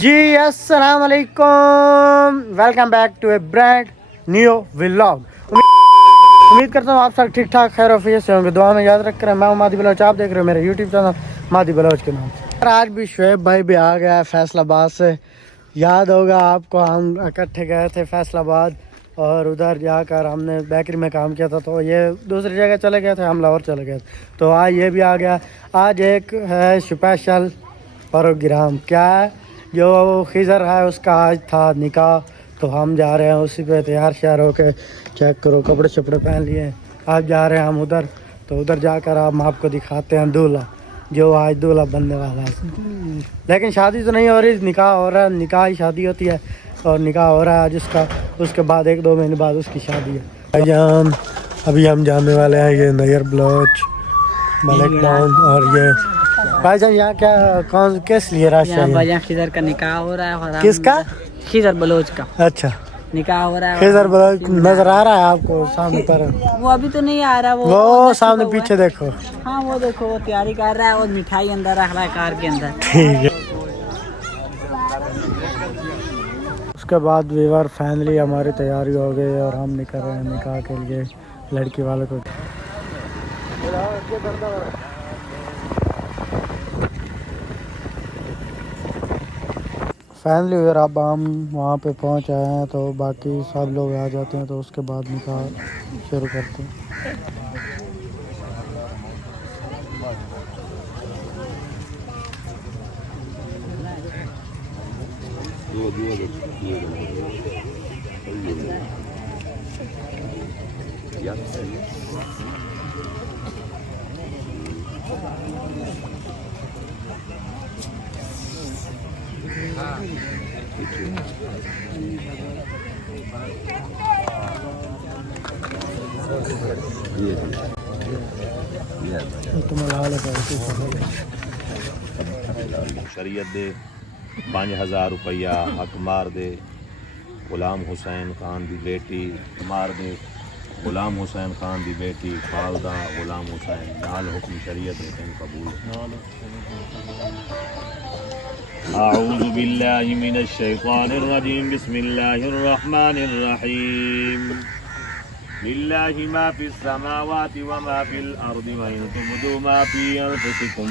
जी अस्सलाम वालेकुम, welcome back to a brand new vlog. उम्मीद करता हूँ आप सब ठीक ठाक खैर वफियत से होंगे। दुआ में याद रख कर मैं मादी बलोच, आप देख रहे हो मेरे यूट्यूब चैनल मादी बलोच के नाम से। आज भी शुएब भाई भी आ गया है फैसलाबाद से। याद होगा आपको, हम इकट्ठे गए थे फैसलाबाद और उधर जाकर हमने बेकरी में काम किया था। तो ये दूसरी जगह चले गए थे, हम लाहौर चले गए थे। तो आज ये भी आ गया। आज एक है स्पेशल प्रोग्राम, क्या है, जो खिज़र है उसका आज था निकाह। तो हम जा रहे हैं उसी पे तैयार श्यार होके। चेक करो, कपड़े शपड़े पहन लिए। आप जा रहे हैं हम उधर, तो उधर जाकर हम आपको दिखाते हैं दूल्हा, जो आज दूल्हा बनने वाला है। लेकिन शादी तो नहीं हो रही, निकाह हो रहा है। निकाह ही शादी होती है और निकाह हो रहा है आज उसका। उसके बाद 1-2 महीने बाद उसकी शादी है। भाईजान अभी हम जाने वाले हैं ये नयर बलोच मलिक टाउन। और ये भाईजान यहाँ क्या कौन किस लिए राशि भाईजान खिजर का निकाह हो रहा है। और किसका? खिजर बलोच का अच्छा निकाह हो रहा है। खिजर बलोच नजर आ रहा है आपको सामने पर? वो अभी तो नहीं आ रहा, वो सामने पीछे देखो। हाँ वो देखो, वो तैयारी कर रहा है और मिठाई अंदर रख रहा है कार के अंदर। ठीक है। उसके बाद वीवर फाइनली हमारी तैयारी हो गई और हम निकल रहे हैं निकाह के लिए लड़की वालों को। फाइनली वीवर अब हम वहाँ पे पहुँच आए हैं, तो बाकी सब लोग आ जाते हैं तो उसके बाद निकाह शुरू करते हैं। शरीयत दे 5000 रुपया हक मार दे गुलाम हुसैन खान दी बेटी मार दे गुलाम हुसैन खान दी बेटी खालदा गुलाम हुसैन नाल हुक्म शरीयत हुसैन कबूल। अऊज़ु बिल्लाहि मिनश शैतानिर रजीम, बिस्मिल्लाहिर रहमानिर रहीम। लिल्लाहि मा फिस समावाति व मा फिल अर्दि व इन तुब्दू मा फी अनफुसिकुम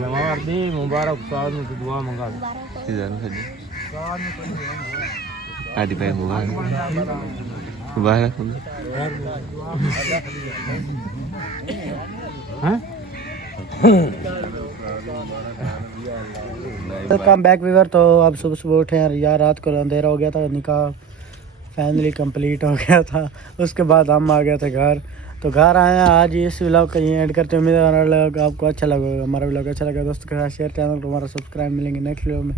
जवाब दे मुबारक साल में दुआ मंगा दे Adi pa yung mubarak. Welcome back viewer. तो अब सुबह सुबह उठे हैं यार, रात को अंधेरा हो गया था, निकाह फाइनली कंप्लीट हो गया था। उसके बाद हम आ गए थे घर। तो घर आए हैं आज इस व्लॉग का यहीं एंड करते हैं। उम्मीद है हमारा व्लॉग आपको अच्छा लगा। हमारा व्लॉग अच्छा लगा दोस्तों के साथ शेयर, चैनल को हमारा सब्सक्राइब। मिलेंगे नेक्स्ट वीडियो में,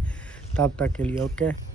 तब तक के लिए ओके।